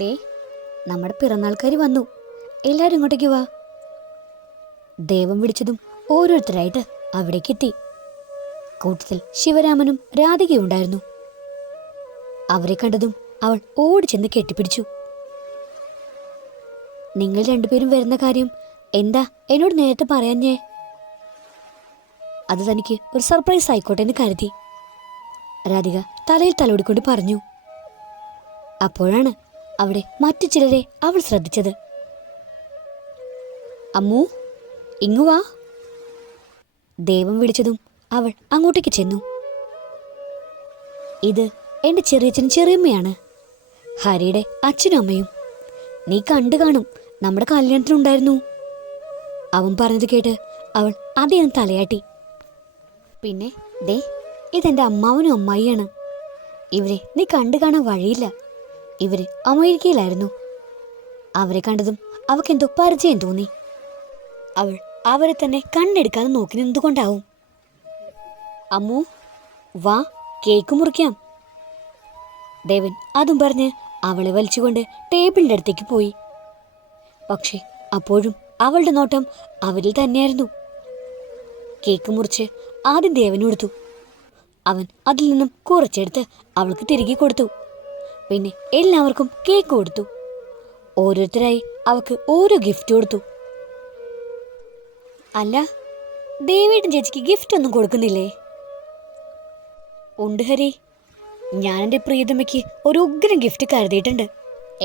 Day നമ്മുടെ പിറന്നാൾക്കാർ വന്നു. എല്ലാവരും ഇങ്ങോട്ടേക്ക് വാ. ദേവം വിളിച്ചതും ഓരോരുത്തരായിട്ട് അവിടേക്ക് എത്തി. കൂട്ടത്തിൽ ശിവരാമനും രാധികയും ഉണ്ടായിരുന്നു. അവരെ കണ്ടതും അവൾ ഓടി ചെന്ന് കെട്ടിപ്പിടിച്ചു. നിങ്ങൾ രണ്ടുപേരും വരുന്ന കാര്യം എന്താ എന്നോട് നേരത്തെ പറയാഞ്ഞേ? അത് തനിക്ക് ഒരു സർപ്രൈസ് ആയിക്കോട്ടെ എന്ന് കരുതി. രാധിക തലയിൽ തലോടിക്കൊണ്ട് പറഞ്ഞു. അപ്പോഴാണ് അവിടെ മറ്റു ചിലരെ അവൾ ശ്രദ്ധിച്ചത്. അമ്മു ഇങ്ങുവാ ദേവം വിളിച്ചതും അവൾ അങ്ങോട്ടേക്ക് ചെന്നു. ഇത് എന്റെ ചെറിയച്ഛൻ ചെറിയമ്മയാണ് ഹരിയുടെ അച്ഛനും അമ്മയും. നീ കണ്ടു കാണും നമ്മുടെ കല്യാണത്തിനുണ്ടായിരുന്നു. അവൻ പറഞ്ഞത് കേട്ട് അവൾ അദ്ദേഹം തലയാട്ടി. പിന്നെ ദേ ഇതെന്റെ അമ്മാവനും അമ്മായിയാണ്. ഇവരെ നീ കണ്ടു കാണാൻ വഴിയില്ല. ഇവർ അമേരിക്കയിലായിരുന്നു. അവരെ കണ്ടതും അവക്കെന്തോ പരിചയം തോന്നി. അവൾ അവരെ തന്നെ കണ്ണെടുക്കാതെ നോക്കി നിന്നുകൊണ്ടാവും അമ്മു വാ കേക്ക് മുറിക്കാം. ദേവൻ അതും പറഞ്ഞ് അവളെ വലിച്ചുകൊണ്ട് ടേബിളിന്റെ അടുത്തേക്ക് പോയി. പക്ഷേ അപ്പോഴും അവളുടെ നോട്ടം അവരിൽ തന്നെയായിരുന്നു. കേക്ക് മുറിച്ച് ആദ്യം ദേവന് കൊടുത്തു. അവൻ അതിൽ നിന്നും കുറച്ചെടുത്ത് അവൾക്ക് തിരികെ കൊടുത്തു. പിന്നെ എല്ലാവർക്കും കേക്ക് കൊടുത്തു. ഓരോരുത്തരായി അവക്ക് ഓരോ ഗിഫ്റ്റ് കൊടുത്തു. അല്ല ദേവേട്ടൻ ചേച്ചിക്ക് ഗിഫ്റ്റ് ഒന്നും കൊടുക്കുന്നില്ലേ? ഉണ്ട് ഹരി. ഞാൻ എന്റെ പ്രിയതമയ്ക്ക് ഒരു ഉഗ്രം ഗിഫ്റ്റ് കരുതിയിട്ടുണ്ട്.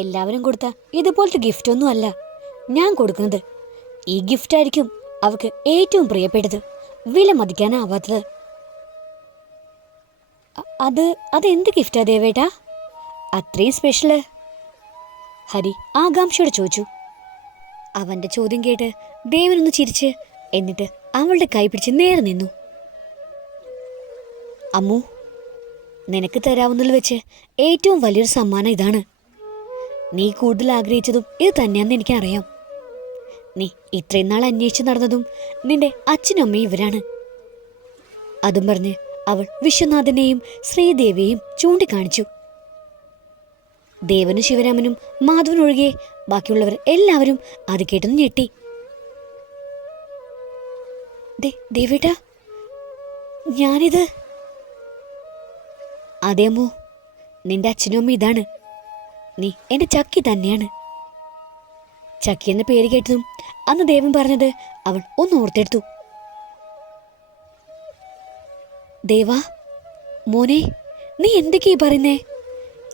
എല്ലാവരും കൊടുത്ത ഇതുപോലത്തെ ഗിഫ്റ്റ് ഒന്നും അല്ല ഞാൻ കൊടുക്കുന്നത്. ഈ ഗിഫ്റ്റ് ആയിരിക്കും അവൾക്ക് ഏറ്റവും പ്രിയപ്പെട്ടത്. വില മതിക്കാനാവാത്തത്. അത് അതെന്ത് ഗിഫ്റ്റാ ദേവേട്ടാ? അത്രയും സ്പെഷ്യൽ ഹരി ആകാംക്ഷയോട് ചോദിച്ചു. അവന്റെ ചോദ്യം കേട്ട് ദേവനൊന്ന് ചിരിച്ച് എന്നിട്ട് അവളുടെ കൈ പിടിച്ച് നേരെ നിന്നു. അമ്മു നിനക്ക് തരാവുന്നതിൽ വെച്ച് ഏറ്റവും വലിയൊരു സമ്മാനം ഇതാണ്. നീ കൂടുതൽ ആഗ്രഹിച്ചതും ഇത് തന്നെയാണെന്ന് എനിക്കറിയാം. നീ ഇത്രയും നാൾ അന്വേഷിച്ച് നടന്നതും നിന്റെ അച്ഛനും അമ്മയും ഇവരാണ്. അതും പറഞ്ഞ് അവൾ വിശ്വനാഥനെയും ശ്രീദേവിയെയും ചൂണ്ടിക്കാണിച്ചു. ദേവനും ശിവരാമനും മാധവനൊഴികെ ബാക്കിയുള്ളവർ എല്ലാവരും അത് കേട്ടെന്ന് ഞെട്ടി. ദേവേട്ടാ ഞാനിത്. അതേമോ നിന്റെ അച്ഛനും അമ്മ ഇതാണ്. നീ എന്റെ ചക്കി തന്നെയാണ്. ചക്കി എന്ന പേര് കേട്ടതും അന്ന് ദേവൻ പറഞ്ഞത് അവൾ ഒന്ന് ഓർത്തെടുത്തു. ദേവാ മോനെ നീ എന്തൊക്കെയാ പറയുന്നേ?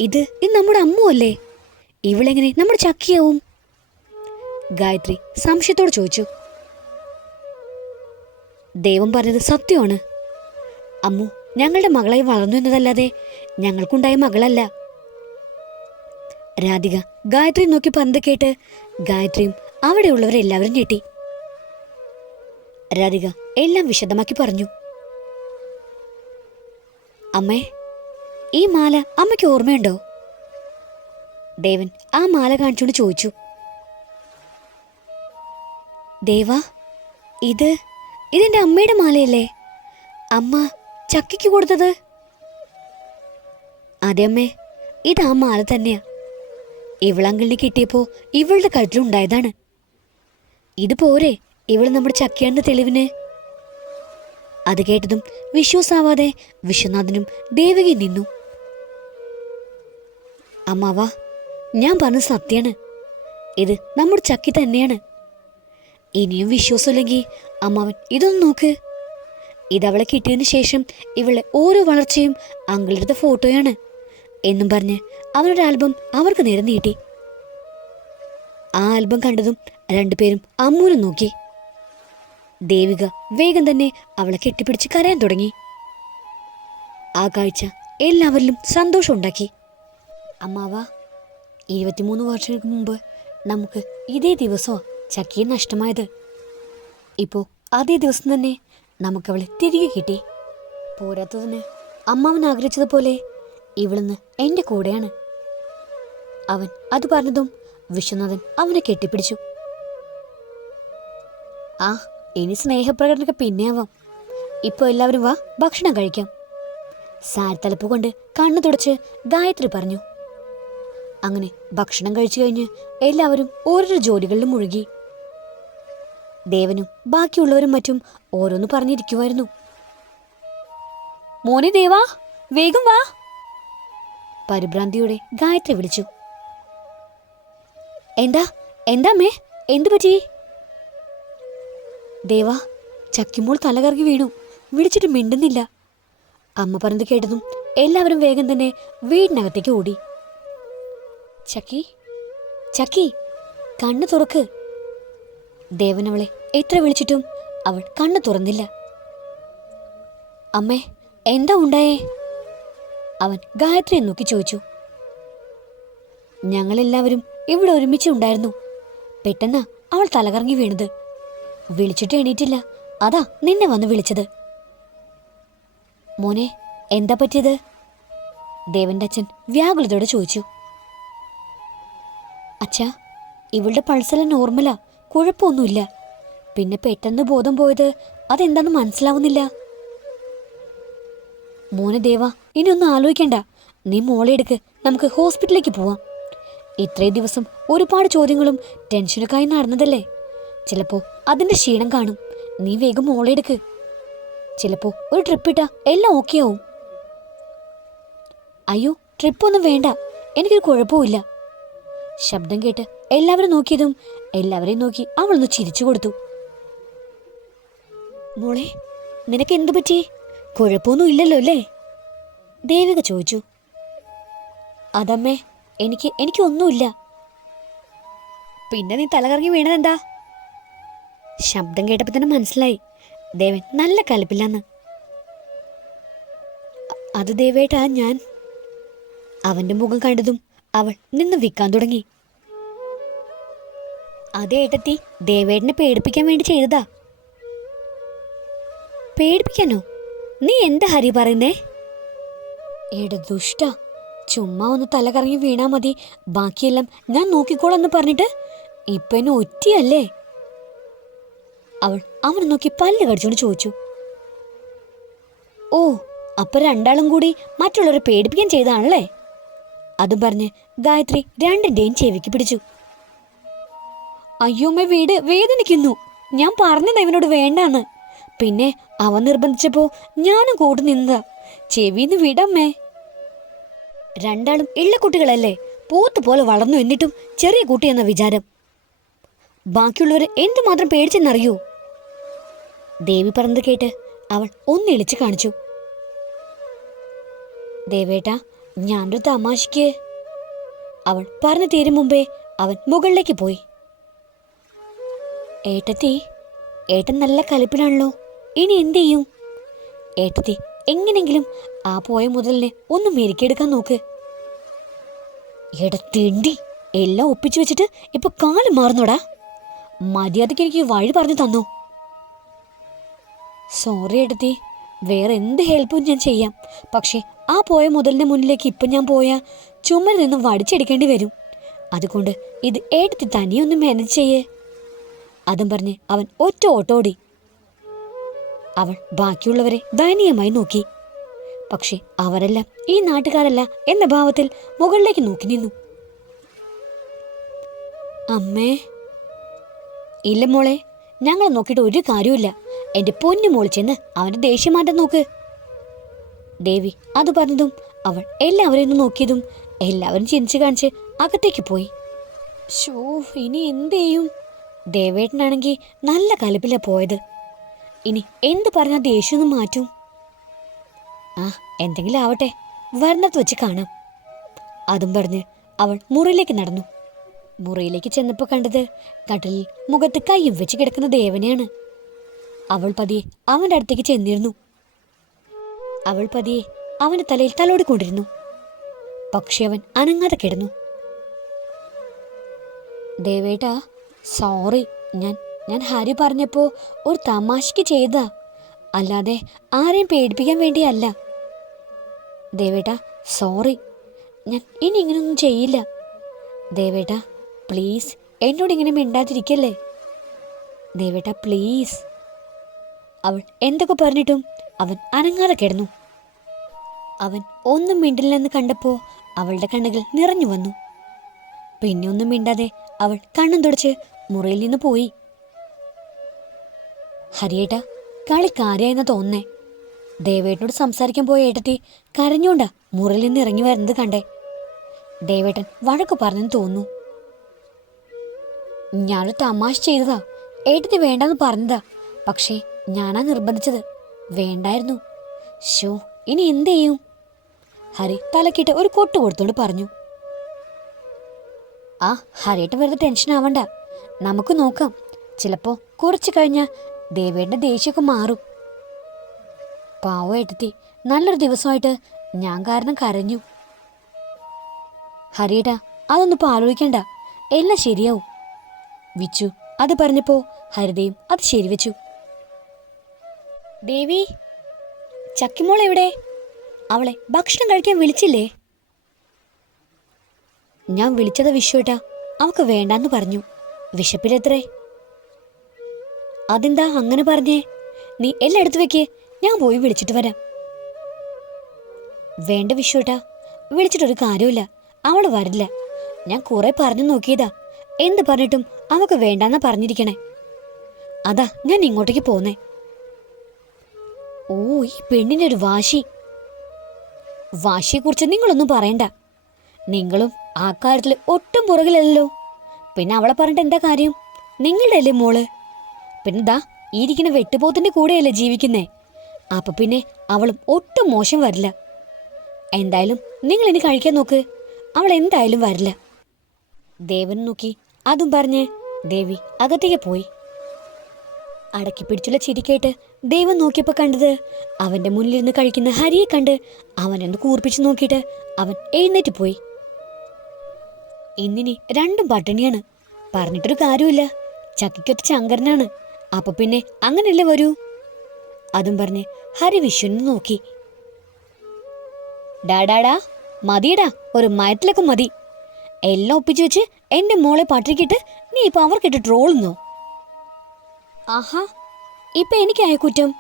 ഇത് ഇത് നമ്മുടെ അമ്മു അല്ലേ ഇവളെങ്ങനെ നമ്മുടെ ചക്കിയാവും? ഗായത്രി സംശയത്തോട് ചോദിച്ചു. ദൈവം പറഞ്ഞത് സത്യമാണ്. അമ്മു ഞങ്ങളുടെ മകളായി വളർന്നു എന്നതല്ലാതെ ഞങ്ങൾക്കുണ്ടായ മകളല്ല. രാധിക ഗായത്രി നോക്കി പന്ത് കേട്ട് ഗായത്രിയും അവിടെയുള്ളവരെല്ലാവരും ഞെട്ടി. രാധിക എല്ലാം വിശദമാക്കി പറഞ്ഞു. അമ്മേ ഈ മാല അമ്മയ്ക്ക് ഓർമ്മയുണ്ടോ? ദേവൻ ആ മാല കാണിച്ചുകൊണ്ട് ചോദിച്ചു. ദേവാ ഇത് ഇതെന്റെ അമ്മയുടെ മാലയല്ലേ? അമ്മ ചക്കിക്ക് കൊടുത്തത്? അതെ അമ്മേ ഇത് ആ മാല തന്നെയാ. ഇവളങ്കിളിന് കിട്ടിയപ്പോ ഇവളുടെ കഴുത്തിലുണ്ടായതാണ് ഇത് പോരെ ഇവൾ നമ്മുടെ ചക്കിയാണെന്ന തെളിവിന്? അത് കേട്ടതും വിശ്വാസാവാതെ വിശ്വനാഥനും ദേവകി നിന്നു. അമ്മാവാ ഞാൻ പറഞ്ഞ സത്യാണ്. ഇത് നമ്മുടെ ചക്കി തന്നെയാണ്. ഇനിയും വിശ്വാസമില്ലെങ്കിൽ അമ്മാവൻ ഇതൊന്ന് നോക്ക്. ഇതവളെ കിട്ടിയതിന് ശേഷം ഇവളെ ഓരോ വളർച്ചയും അങ്കിളെടുത്ത ഫോട്ടോയാണ് എന്നും പറഞ്ഞ് അവരുടെ ആൽബം അവർക്ക് നേരെ നീട്ടി. ആ ആൽബം കണ്ടതും രണ്ടുപേരും അമ്മൂനെ നോക്കി. ദേവിക വേഗം തന്നെ അവളെ കെട്ടിപ്പിടിച്ച് കരയാൻ തുടങ്ങി. ആ കാഴ്ച എല്ലാവരിലും സന്തോഷം ഉണ്ടാക്കി അമ്മാവ ഇരുപത്തിമൂന്ന് വർഷങ്ങൾക്ക് മുമ്പ് നമുക്ക് ഇതേ ദിവസം ചക്കിയെ നഷ്ടമായത്. ഇപ്പോൾ അതേ ദിവസം തന്നെ നമുക്ക് നമുക്കവളെ തിരികെ കിട്ടി. പോരാത്തതിന് അമ്മാവൻ ആഗ്രഹിച്ചതുപോലെ ഇവളിന്ന് എന്റെ കൂടെയാണ്. അവൻ അത് പറഞ്ഞതും വിശ്വനാഥൻ അവനെ കെട്ടിപ്പിടിച്ചു. ആ ഇനി സ്നേഹപ്രകടനമൊക്കെ പിന്നെ ആവാം ഇപ്പോൾ എല്ലാവരും വാ ഭക്ഷണം കഴിക്കാം. സാരത്തലപ്പ് കൊണ്ട് കണ്ണു തുടച്ച് ഗായത്രി പറഞ്ഞു. അങ്ങനെ ഭക്ഷണം കഴിച്ചു കഴിഞ്ഞ് എല്ലാവരും ഓരോരോ ജോലികളിലും മുഴുകി. ദേവനും ബാക്കിയുള്ളവരും മറ്റും ഓരോന്ന് പറഞ്ഞിരിക്കുമായിരുന്നു മോനെ ദേവാ വേഗം വാ. പരിഭ്രാന്തിയോടെ ഗായത്രി വിളിച്ചു. എന്താ എന്താ മേ എന്തു പറ്റി? ദേവാ ചക്കിമോൾ തലകറങ്ങി വീണു വിളിച്ചിട്ട് മിണ്ടുന്നില്ല. അമ്മ പറഞ്ഞത് കേട്ടതും എല്ലാവരും വേഗം തന്നെ വീടിനകത്തേക്ക് ഓടി. ചക്കി? ചക്കി കണ്ണു തുറക്ക്. ദേവനവളെ എത്ര വിളിച്ചിട്ടും അവൾ കണ്ണു തുറന്നില്ല. അമ്മേ എന്താ ഉണ്ടായേ? അവൻ ഗായത്രിയെ നോക്കി ചോദിച്ചു. ഞങ്ങളെല്ലാവരും ഇവിടെ ഒരുമിച്ച് ഉണ്ടായിരുന്നു. പെട്ടെന്ന് അവൾ തലകറങ്ങി വീണത്. വിളിച്ചിട്ട് എണീറ്റില്ല. അതാ നിന്നെ വന്ന് വിളിച്ചത്. മോനെ എന്താ പറ്റിയത്? ദേവന്റെ അച്ഛൻ വ്യാകുലതയോടെ ചോദിച്ചു. അച്ഛാ ഇവളുടെ പൾസെല്ലാം നോർമലാ കുഴപ്പമൊന്നുമില്ല. പിന്നെ പെട്ടെന്ന് ബോധം പോയത് അതെന്താന്ന് മനസ്സിലാവുന്നില്ല. മോനെ ദേവ ഇനി ഒന്നും ആലോചിക്കണ്ട. നീ മോളെ എടുക്ക് നമുക്ക് ഹോസ്പിറ്റലിലേക്ക് പോവാം. ഇത്രയും ദിവസം ഒരുപാട് ചോദ്യങ്ങളും ടെൻഷനൊക്കെ ആയി നടന്നതല്ലേ? ചിലപ്പോ അതിന്റെ ക്ഷീണം കാണും. നീ വേഗം മോളെ എടുക്ക്. ചിലപ്പോ ഒരു ട്രിപ്പ് ഇട്ടാ എല്ലാം ഓക്കെ ആവും. അയ്യോ ട്രിപ്പൊന്നും വേണ്ട. എനിക്കൊരു കുഴപ്പമില്ല ശബ്ദം കേട്ട് എല്ലാവരും നോക്കിയതും എല്ലാവരെയും നോക്കി അവളൊന്ന് ചിരിച്ചു കൊടുത്തു. മോളെ നിനക്ക് എന്തു പറ്റി? കുഴപ്പമൊന്നും ഇല്ലല്ലോ അല്ലേ? ദേവിക ചോദിച്ചു. അതമ്മേ എനിക്ക് എനിക്കൊന്നുമില്ല പിന്നെ നീ തലകറങ്ങി വീണതെന്താ? ശബ്ദം കേട്ടപ്പോൾ തന്നെ മനസ്സിലായി. ദേവൻ നല്ല കലപ്പില്ലാന്ന്. അത് ദേവേട്ടാ ഞാൻ. അവന്റെ മുഖം കണ്ടതും അവൾ നിന്ന് വിൽക്കാൻ തുടങ്ങി. അതേ ഏട്ടത്തി ദേവേട്ടനെ പേടിപ്പിക്കാൻ വേണ്ടി ചെയ്തതാ. പേടിപ്പിക്കാനോ? നീ എന്താ ഹരി പറയുന്നേ? എട ദുഷ്ട ചുമ്മാ ഒന്ന് തലകറങ്ങി വീണാ മതി. ബാക്കിയെല്ലാം ഞാൻ നോക്കിക്കോളെന്ന് പറഞ്ഞിട്ട് ഇപ്പൊ എന്നെ ഒറ്റയല്ലേ? അവൾ അവനെ നോക്കി പല്ല് കടിച്ചോണ്ട് ചോദിച്ചു. ഓ അപ്പൊ രണ്ടാളും കൂടി മറ്റുള്ളവരെ പേടിപ്പിക്കാൻ ചെയ്താണല്ലേ അതും പറഞ്ഞ് ഗായത്രി രണ്ടിന്റെയും ചെവിക്ക് പിടിച്ചു. അയ്യോമ്മ വീട് വേദനിക്കുന്നു. ഞാൻ പറഞ്ഞതാ ഇവനോട് വേണ്ടാന്ന്. പിന്നെ അവൻ നിർബന്ധിച്ചപ്പോ ഞാനും കൂട്ടു നിന്നതാ. ചെവിന്ന് വിടമ്മേ. രണ്ടാളും ഇള്ളക്കുട്ടികളല്ലേ പോത്ത് പോലെ വളർന്നു എന്നിട്ടും ചെറിയ കുട്ടി എന്ന വിചാരം. ബാക്കിയുള്ളവർ എന്തുമാത്രം പേടിച്ചെന്നറിയോ? ദേവി പറഞ്ഞത് കേട്ട് അവൾ ഒന്നിളിച്ച് കാണിച്ചു. ദേവേട്ടാ ഞാനൊരു തമാശയ്ക്ക് അവൾ പറഞ്ഞു തീരും മുമ്പേ അവൻ മുകളിലേക്ക് പോയി. ഏട്ടത്തി ഏട്ടൻ നല്ല കലിപ്പിലാണല്ലോ ഇനി എന്ത് ചെയ്യും? ഏട്ടത്തി എങ്ങനെങ്കിലും ആ പോയ മുതലിനെ ഒന്ന് മെരുക്കിയെടുക്കാൻ നോക്ക്. എടത്തിണ്ടി എല്ലാം ഒപ്പിച്ചു വെച്ചിട്ട് ഇപ്പൊ കാൽ മാറുന്നോടാ. മര്യാദയ്ക്ക് എനിക്ക് വഴി പറഞ്ഞു തന്നു. സോറി ഏട്ടത്തി വേറെ എന്ത് ഹെൽപ്പും ഞാൻ ചെയ്യാം. പക്ഷേ ആ പോയ മുതലിന്റെ മുന്നിലേക്ക് ഇപ്പം ഞാൻ പോയാൽ ചുമരിൽ നിന്ന് വടിച്ചെടുക്കേണ്ടി വരും. അതുകൊണ്ട് ഇത് എടുത്ത് തനിയൊന്നും മാനേജ് ചെയ്യേ. അതും പറഞ്ഞ് അവൻ ഒറ്റ ഓട്ടോടി അവൾ ബാക്കിയുള്ളവരെ ദയനീയമായി നോക്കി. പക്ഷേ അവരല്ല ഈ നാട്ടുകാരല്ല എന്ന ഭാവത്തിൽ മുകളിലേക്ക് നോക്കി നിന്നു. അമ്മേ. ഇല്ല മോളെ ഞങ്ങളെ നോക്കിയിട്ട് ഒരു കാര്യമില്ല എന്റെ പൊന്നു മോൾ ചെന്ന് അവന്റെ ദേഷ്യം മാറ്റാൻ നോക്ക്. ദേവി അത് പറഞ്ഞതും അവൾ എല്ലാവരെയും നോക്കിയതും എല്ലാവരും ചിരിച്ചു കാണിച്ച് അകത്തേക്ക് പോയി. ഷോ ഇനി എന്ത് ചെയ്യും? ദേവേട്ടനാണെങ്കിൽ നല്ല കലപ്പില പോയത്. ഇനി എന്ത് പറഞ്ഞാൽ ദേഷ്യം ഒന്ന് മാറ്റും? ആ എന്തെങ്കിലും ആവട്ടെ വരണത്ത് വെച്ച് കാണാം. അതും പറഞ്ഞ് അവൾ മുറിയിലേക്ക് നടന്നു. മുറിയിലേക്ക് ചെന്നപ്പോൾ കണ്ടത് കടലിൽ മുഖത്ത് കയ്യും വെച്ച് കിടക്കുന്ന ദേവനെയാണ്. അവൾ പതിയെ അവന്റെ അടുത്തേക്ക് ചെന്നിരുന്നു. അവൾ പതിയെ അവന്റെ തലയിൽ തലോടിക്കൊണ്ടിരുന്നു. പക്ഷെ അവൻ അനങ്ങാതെ കിടന്നു. ദേവേട്ടാ സോറി ഞാൻ ഞാൻ ഹരി പറഞ്ഞപ്പോ ഒരു തമാശയ്ക്ക് ചെയ്താ അല്ലാതെ ആരെയും പേടിപ്പിക്കാൻ വേണ്ടിയല്ല. ദേവേട്ടാ സോറി ഞാൻ ഇനി ഇങ്ങനൊന്നും ചെയ്യില്ല. ദേവേട്ടാ പ്ലീസ് എന്നോട് ഇങ്ങനെ മിണ്ടാതിരിക്കല്ലേ. ദേവേട്ടാ പ്ലീസ്. അവൾ എന്തൊക്കെ പറഞ്ഞിട്ടും അവൻ അനങ്ങാതെ കിടന്നു. അവൻ ഒന്നും മിണ്ടില്ലെന്ന് കണ്ടപ്പോൾ അവളുടെ കണ്ണുകൾ നിറഞ്ഞു വന്നു. പിന്നെ ഒന്നും മിണ്ടാതെ അവൾ കണ്ണും തുടച്ച് മുറിയിൽ നിന്ന് പോയി. ഹരിയേട്ട കളി കാര്യമായെന്ന് തോന്നേ ദേവേട്ടനോട് സംസാരിക്കാൻ പോയ ഏട്ടത്തി കരഞ്ഞോണ്ടാ മുറിയിൽ നിന്ന് ഇറങ്ങി വരുന്നത് കണ്ടേ. ദേവേട്ടൻ വഴക്ക് പറഞ്ഞെന്ന് തോന്നുന്നു. ഞാനൊരു തമാശ ചെയ്തതാ. ഏട്ടത്തി വേണ്ടെന്ന് പറഞ്ഞതാ. പക്ഷേ ഞാനാ നിർബന്ധിച്ചത്. വേണ്ടായിരുന്നു. ഷോ ഇനി എന്ത് ചെയ്യും? ഹരി തലക്കിട്ട് ഒരു കൊട്ട് കൊടുത്തോണ്ട് പറഞ്ഞു. ആ ഹരിയേട്ടൻ വെറുതെ ടെൻഷൻ ആവണ്ട. നമുക്ക് നോക്കാം. ചിലപ്പോ കുറച്ച് കഴിഞ്ഞാൽ ദേവേന്റെ ദേഷ്യമൊക്കെ മാറും. പാവം ഏട്ടത്തി നല്ലൊരു ദിവസമായിട്ട് ഞാൻ കാരണം കരഞ്ഞു. ഹരിയേട്ടാ അതൊന്നും ഇപ്പോൾ ആലോചിക്കണ്ട. എല്ലാം ശരിയാവും. വിച്ചു അത് പറഞ്ഞപ്പോ ഹരിതയും അത് ശരിവെച്ചു. ദേവി ചക്കിമോൾ എവിടെ? അവളെ ഭക്ഷണം കഴിക്കാൻ വിളിച്ചില്ലേ? ഞാൻ വിളിച്ചത് വിഷുവേട്ടാ അവക്ക് വേണ്ടാന്ന് പറഞ്ഞു. വിശപ്പിലെത്രേ? അതെന്താ അങ്ങനെ പറഞ്ഞേ? നീ എല്ലാം എടുത്തു വെക്ക് ഞാൻ പോയി വിളിച്ചിട്ട് വരാം. വേണ്ട വിഷുവേട്ടാ വിളിച്ചിട്ടൊരു കാര്യമില്ല അവൾ വരില്ല. ഞാൻ കുറെ പറഞ്ഞു നോക്കിയതാ എന്ത് പറഞ്ഞിട്ടും അവക്ക് വേണ്ടാന്നാ പറഞ്ഞിരിക്കണേ. അതാ ഞാൻ ഇങ്ങോട്ടേക്ക് പോന്നേ. ഓ ഈ പെണ്ണിന്റെ ഒരു വാശി. വാശിയെക്കുറിച്ച് നിങ്ങളൊന്നും പറയണ്ട. നിങ്ങളും ആ കാര്യത്തിൽ ഒട്ടും പുറകിലല്ലോ പിന്നെ അവളെ പറഞ്ഞിട്ട് എന്താ കാര്യം? നിങ്ങളുടെ അല്ലേ മോൾ? പിന്നെ ദാ ഇരിക്കുന്ന വെട്ടുപോത്തിന്റെ കൂടെയല്ലേ ജീവിക്കുന്നേ. അപ്പൊ പിന്നെ അവളും ഒട്ടും മോശം വരില്ല. എന്തായാലും നിങ്ങൾ ഇനി കഴിക്കാൻ നോക്ക്. അവൾ എന്തായാലും വരില്ല. ദേവൻ നോക്കി അതും പറഞ്ഞ് ദേവി അകത്തേക്ക് പോയി. അടക്കി പിടിച്ചുള്ള ചിരി ദൈവം നോക്കിയപ്പോൾ കണ്ടത് അവന്റെ മുന്നിലിരുന്ന് കഴിക്കുന്ന ഹരിയെ കണ്ട് അവനൊന്ന് കൂർപ്പിച്ചു നോക്കിയിട്ട് അവൻ എഴുന്നേറ്റ് പോയി. എന്നിനി രണ്ടും പട്ടിണിയാണ്. പറഞ്ഞിട്ടൊരു കാര്യമില്ല ചക്കിക്കൊറ്റ ശങ്കരനാണ്. അപ്പൊ പിന്നെ അങ്ങനെയല്ലേ വരൂ? അതും പറഞ്ഞ് ഹരി വിശ്വനെ നോക്കി. ഡാഡാടാ മതിയടാ ഒരു മയത്തിലൊക്കെ മതി. എല്ലാം ഒപ്പിച്ചു വെച്ച് എന്റെ മോളെ പട്ടിക്കിട്ട് നീ ഇപ്പൊ അവർക്കിട്ട് ട്രോളുന്നോ? ആഹാ ഇപ്പൊ എനിക്കായ കുറ്റം?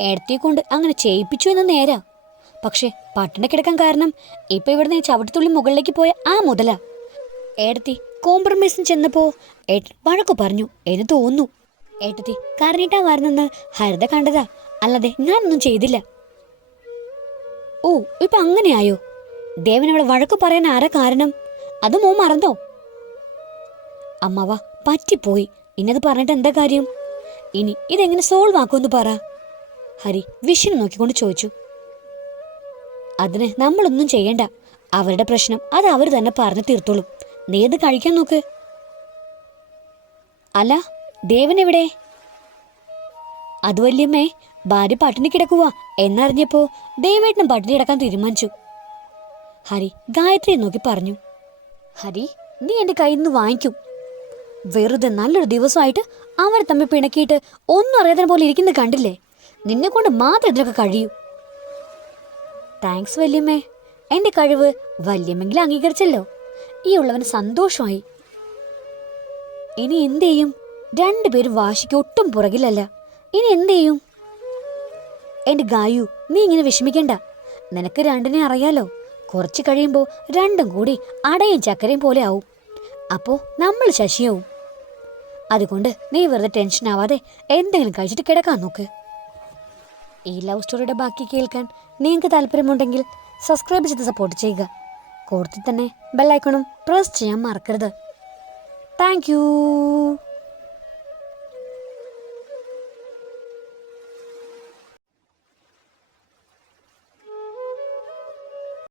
എടുത്തിക്കൊണ്ട് കൊണ്ട് അങ്ങനെ ചെയ്യിപ്പിച്ചു എന്ന് നേരാ. പക്ഷേ പട്ടിണി കിടക്കാൻ കാരണം ഇപ്പൊ ഇവിടുന്ന് ഈ ചവിട്ടത്തുള്ളി മുകളിലേക്ക് പോയ ആ മുതല. ഏടത്തി കോംപ്രമൈസിന് ചെന്നപ്പോ ഏട്ടൻ വഴക്കു പറഞ്ഞു എന്ന് തോന്നുന്നു. ഏട്ടത്തി കരഞ്ഞിട്ടാ വരുന്നെന്ന് ഹരിത കണ്ടതാ. അല്ലാതെ ഞാനൊന്നും ചെയ്തില്ല. ഓ ഇപ്പൊ അങ്ങനെയായോ? ദേവൻ അവളെ വഴക്കു പറയാൻ ആരാ കാരണം? അത് മോ മറന്നോ? അമ്മവ പറ്റിപ്പോയി. ഇന്നത് പറഞ്ഞിട്ട് എന്താ കാര്യം? ഇനി ഇതെങ്ങനെ സോൾവ് ആക്കുമെന്ന് പറ. ഹരി വിഷിനെ നോക്കിക്കൊണ്ട് ചോദിച്ചു. അതിന് നമ്മളൊന്നും ചെയ്യണ്ട. അവരുടെ പ്രശ്നം അത് അവർ തന്നെ പറഞ്ഞു തീർത്തോളും. നീ അത് കഴിക്കാൻ നോക്ക്. അല്ല ദേവൻ എവിടെ? അത് വല്യമ്മേ ഭാര്യ പട്ടിണി കിടക്കുക എന്നറിഞ്ഞപ്പോ ദേവേട്ടനും പട്ടിണി കിടക്കാൻ തീരുമാനിച്ചു. ഹരി ഗായത്രിയെ നോക്കി പറഞ്ഞു. ഹരി നീ എന്റെ കയ്യിൽ നിന്ന് വാങ്ങിക്കും. വെറുതെ നല്ലൊരു ദിവസമായിട്ട് അവർ തമ്മിൽ പിണക്കിയിട്ട് ഒന്നും അറിയാതെ പോലെ ഇരിക്കുന്നത് കണ്ടില്ലേ? നിന്നെ കൊണ്ട് മാത്രം ഇതിനൊക്കെ കഴിയൂ. താങ്ക്സ് വല്യമ്മേ. എന്റെ കഴിവ് വല്യമ്മെങ്കിലും അംഗീകരിച്ചല്ലോ. ഈ ഉള്ളവന് സന്തോഷമായി. ഇനി എന്ത് ചെയ്യും? രണ്ടുപേരും വാശിക്ക് ഒട്ടും പുറകിലല്ല. ഇനി എന്ത് ചെയ്യും? എന്റെ ഗായു നീ ഇങ്ങനെ വിഷമിക്കണ്ട. നിനക്ക് രണ്ടിനെ അറിയാലോ. കുറച്ച് കഴിയുമ്പോൾ രണ്ടും കൂടി അടയും ചക്കരയും പോലെ ആവും. അപ്പോ നമ്മൾ ശശിയാവും. അതുകൊണ്ട് നീ വെറുതെ ടെൻഷൻ ആവാതെ എന്തെങ്കിലും കഴിച്ചിട്ട് കിടക്കാൻ നോക്ക്. ഈ ലവ് സ്റ്റോറിയുടെ ബാക്കി കേൾക്കാൻ നിങ്ങൾക്ക് താല്പര്യമുണ്ടെങ്കിൽ സബ്സ്ക്രൈബ് ചെയ്ത് സപ്പോർട്ട് ചെയ്യുക. കൂടുതൽ തന്നെ ബെല്ലൈക്കണും പ്രസ് ചെയ്യാൻ മറക്കരുത്. താങ്ക്